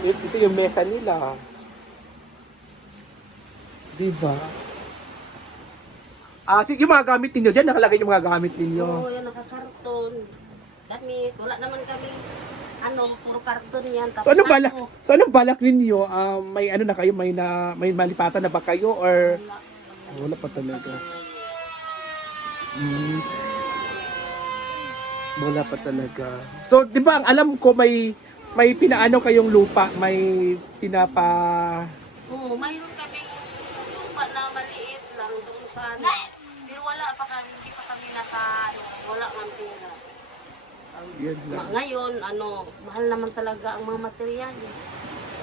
it- ito yung mesa nila. Diba? Ah, sige, yung mga gamit ninyo, dyan nakalagay yung mga gamit ninyo. Oo, yung nakakarton. Damit. Wala naman kami, ano, puro karton yan. Tapos So ano balak? ako, So anong balak ninyo? Ah, may ano na kayo, may na may malipatan na ba kayo or wala. wala pa talaga? Mm. Wala pa talaga. So, 'di ba, alam ko may may pinaano kayong lupa, may pinapa Oo, mayroon kami lupa na maliit lang doon sa ano. Pero wala pa kami, hindi pa kami naka, ano, wala kang pera. yun lang. Ngayon, ano, mahal naman talaga ang mga materialis.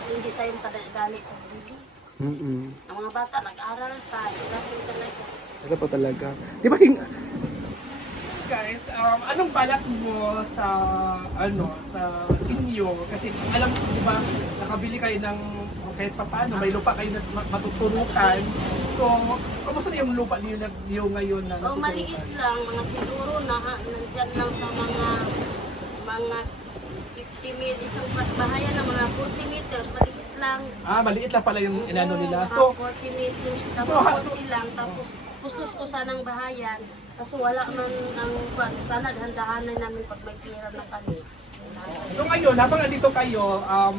So, hindi tayo makadali pagbili. Mm. Ang mga bata, nag-aral pa, hirapin talaga. Ano pa talaga? Di ba sing Guys, um, anong balak mo sa ano sa inyo kasi alam ko di ba nakabili kayo ng kahit pa paano may lupa kayo na ma- matuturukan so kamusta na yung lupa niyo na niyo ngayon na O, maliit natuturukan? lang, mga siguro na nandyan lang sa mga mga 50 meters, isang bahayan na mga 40 meters, maliit lang. ah maliit lang pala yung inano nila so 40 meters, tapos so, ha- 40 lang, tapos kustos ko sanang bahayan, kaso wala man ang kwan. Sana dahan-dahanan namin pag may pera na kami. so ngayon habang andito kayo um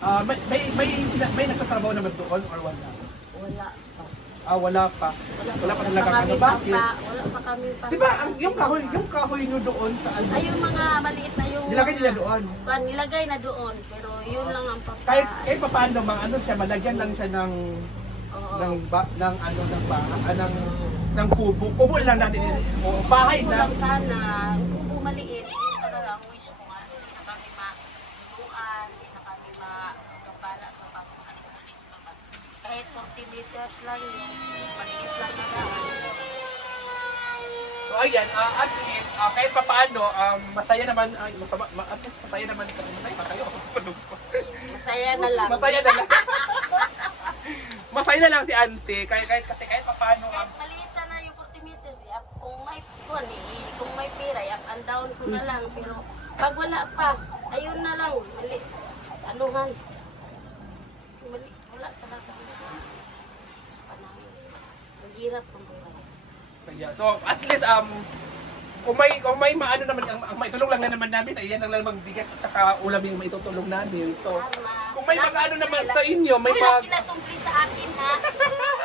ah, may may may, may nagtatrabaho naman doon or wala Wala pa. ah wala pa Wala, pa pa talaga kami ano, bakit? pa, wala pa kami pa. di ba ang yung kahoy yung kahoy nyo doon sa Ay, yung mga maliit na yung... nilagay nila doon Kwan, nilagay na doon, pero yun lang ang papa. kahit kahit pa paano mga ano siya malagyan lang siya ng Oo. ng ba, ng ano ng ba ah, ng ng kubo. Kubo lang natin. O bahay Kubo na. lang sana, kubo maliit, talaga ang wish ko nga. Hindi na kami ma-inuan, hindi na kami ma-gambala sa pag-alis-alis pa ba. Kahit 40 meters lang yun, maliit lang na daan. so ayan ah, at least ah, kahit pa paano um, masaya naman ay, masama, ma, at least masaya naman masaya pa kayo Masaya na lang. masaya na lang. Masaya na lang si ante kahit, kahit kasi kahit pa paano um, Kahit maliit sana yung 40 meters, eh, up- kung may kung, eh, kung may pera, up and down ko na lang. Pero pag wala pa, ayun na lang, mali, anuhan. Mali, wala talaga. Maghirap ang buhay. So at least um kung may kung may maano naman ang, ang maitulong lang na naman namin ay yan ang lamang bigas at saka ulam yung maitutulong namin. So kung may mag-ano naman Wala- sa inyo, may wala mag kinatumpli sa akin ha.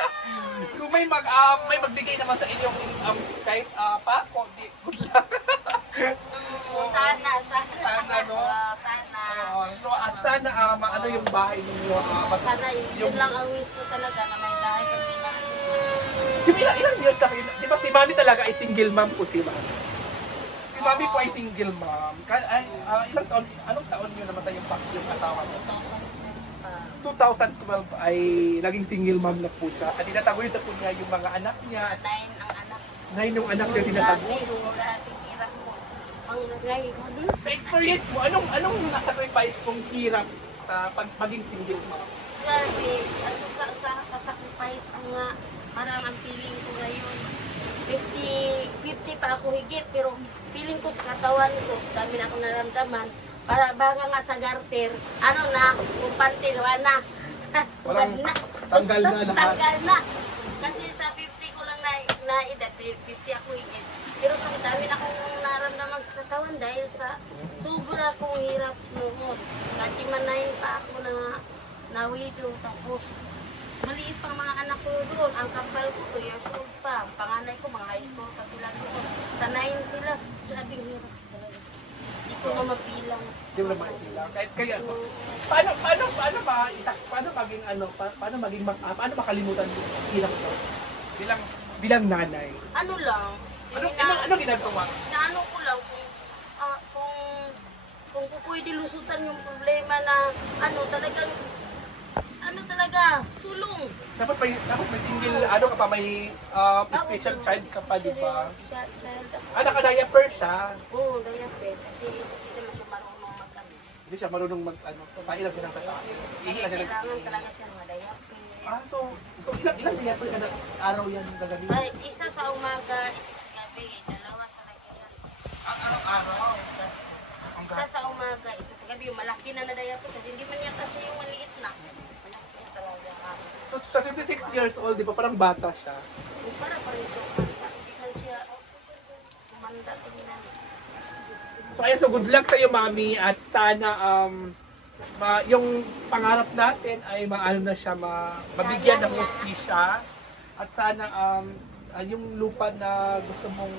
kung may mag um, may magbigay naman sa inyong um, kahit uh, pa, di good luck. Mm, sana, sana. Sana, no? Oo, sana. Oo, so at sana uh, maano yung bahay ninyo uh, mas, Sana yun, yun lang ang wish ko talaga na may bahay kami na. Yung ilang, ilang years na kayo, di ba si Mami talaga ay single mom po si Mami? Si Mami po ay single mom. Ka, ay, ah, ilang taon, anong taon niyo namatay yung, pa- yung asawa niyo? 2012 pa. 2012 ay naging single mom na po siya. At tinataguyod na po niya yung mga anak niya. Nine ang anak. Ngayon yung anak niya Grabe, tinataguyod. Grabe, hirap mo. Ngayon. Sa experience mo, anong anong nasacrifice kong hirap sa pag maging single mom? Grabe. Kasi sa, sa kasacrifice ko nga, parang ang feeling ko ngayon, 50, 50 pa ako higit, pero feeling ko sa katawan ko, sa dami na akong naramdaman, para baga nga sa garter, ano na, kumpante, wala na. Parang na. tanggal na lahat. Tanggal na. Kasi sa 50 ko lang na, na edad, eh, 50 ako higit. Pero sa dami na akong naramdaman sa katawan dahil sa sobra kong hirap noon. Katimanayin pa ako na na widow tapos maliit pang mga anak ko doon. Ang kambal ko 2 years old pa. Ang panganay ko mga high school pa sila doon. Sa 9 sila. Grabing hirap talaga. Hindi ko na mabilang. Hindi mo na makikila. Kahit kaya, paano, paano, paano ba, isa, paano maging ano, pa, paano maging, mag, ah, paano makalimutan yung hirap ko? Bilang, bilang nanay. Ano lang, Ano, ano, ano ginagawa? na ano ko lang kung ah, kung kung po pwede lusutan yung problema na ano talagang ano talaga sulong Tapos may, tapos may single, ano ka pa, may uh, special child ka pa, di ba? Child, child ako. Ah, naka-diaper siya. Oo, diaper. Kasi hindi naman siya marunong mag ano. Hindi siya marunong mag, ano, pailang siya ng tatay. Ihi lang siya ng... Kailangan talaga siya ng diaper. Ah, so, so ilang, ilang diaper ka na araw yan gagawin? Ay, isa sa umaga, isa sa gabi. Dalawa talaga yan. Araw-araw. Isa sa umaga, isa sa gabi. Yung malaki na nadaya po. Kasi hindi man yata siya yung maliit na. Malaki talaga. So, sa 56 years old, di ba, parang bata siya. Yung para pa rin siya umanda. Hindi ka siya umanda tingnan. So, ayun, so good luck sa iyo, mami. At sana, um, ma, yung pangarap natin ay maano na siya, ma, mabigyan ng hustisya. At sana, um, ah, yung lupa na gusto mong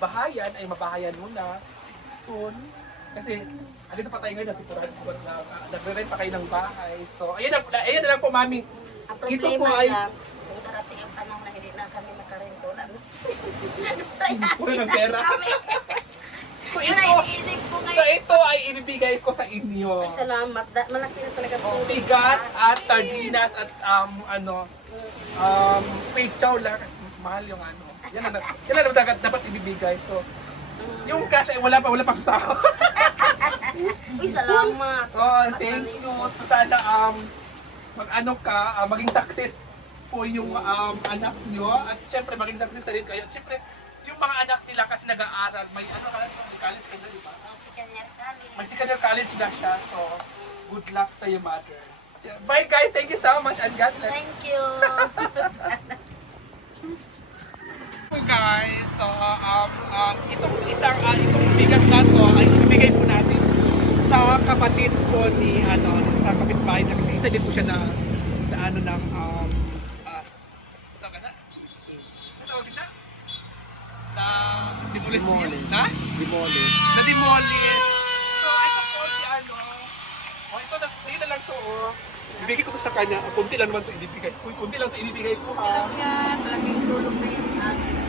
bahayan ay mabahayan mo na soon. Kasi, andito pa tayo ngayon, natuturahan ko na, uh, nagre-rent pa kayo ng bahay. So, ayun na, ayun na lang po, mami. Ang Ito po problema ay, lang, kung darating ang panahon na hindi na kami makarento lang. Puro ng pera. So Yun ito, so ito ay ibibigay ko sa inyo. Ay, salamat. Da- malaki na talaga po. Bigas at sardinas at um, ano, um, wait, chow lang mahal yung ano. Yan ang, yan ang dapat, dapat ibibigay. So, yung cash ay wala pa, wala pa ako sa Uy, salamat. Oh, thank you. So, sana um, mag-ano ka, ah, maging success po yung um, anak nyo. At syempre, maging success na rin kayo. At syempre, yung mga anak nila kasi nag-aaral, may ano ka lang, may college kayo di ba? O, si Kanyar Kali. May second year college na siya. So, good luck sa your mother. Bye guys, thank you so much and God bless. Thank you. Guys, so um, um, itong isang uh, itong bigas na to ay ibibigay po natin sa kapatid ko ni ano sa kapitbahay na kasi isa din po siya na na ano ng um uh, tawag na? Ano tawag na na demolish na? Dimole. na demolish. So ito po si ano oh ito na ito na lang to oh. Ibigay ko sa kanya. Kunti lang naman to ibibigay. Kunti lang to ibibigay ko ha. Yan, malaking tulong na yan sa akin.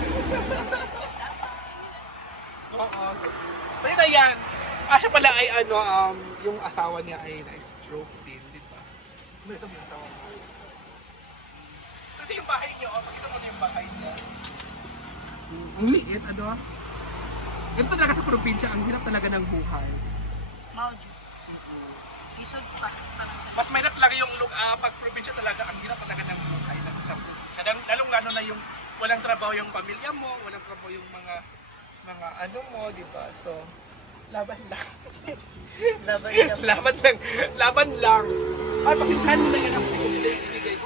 Oo. Pero na yan. Ah, siya pala ay ano, um, yung asawa niya ay na-stroke din, di ba? Ano yung yung asawa mo? So, ito yung bahay niyo. Oh, pakita mo na yung bahay niya. Ang liit, ano? Ganito talaga sa probinsya, ang hirap talaga ng buhay. Maujo. Isod pa. Mas mahirap talaga yung uh, pag probinsya talaga, ang hirap talaga ng buhay sa. Lalo- Lalong lalo na yung walang trabaho yung pamilya mo, walang trabaho yung mga mga ano mo, di ba? So, laban lang. Laban ka. laban lang. Laban lang. Ay, pasensyahan mo na yan ang ibigay ko.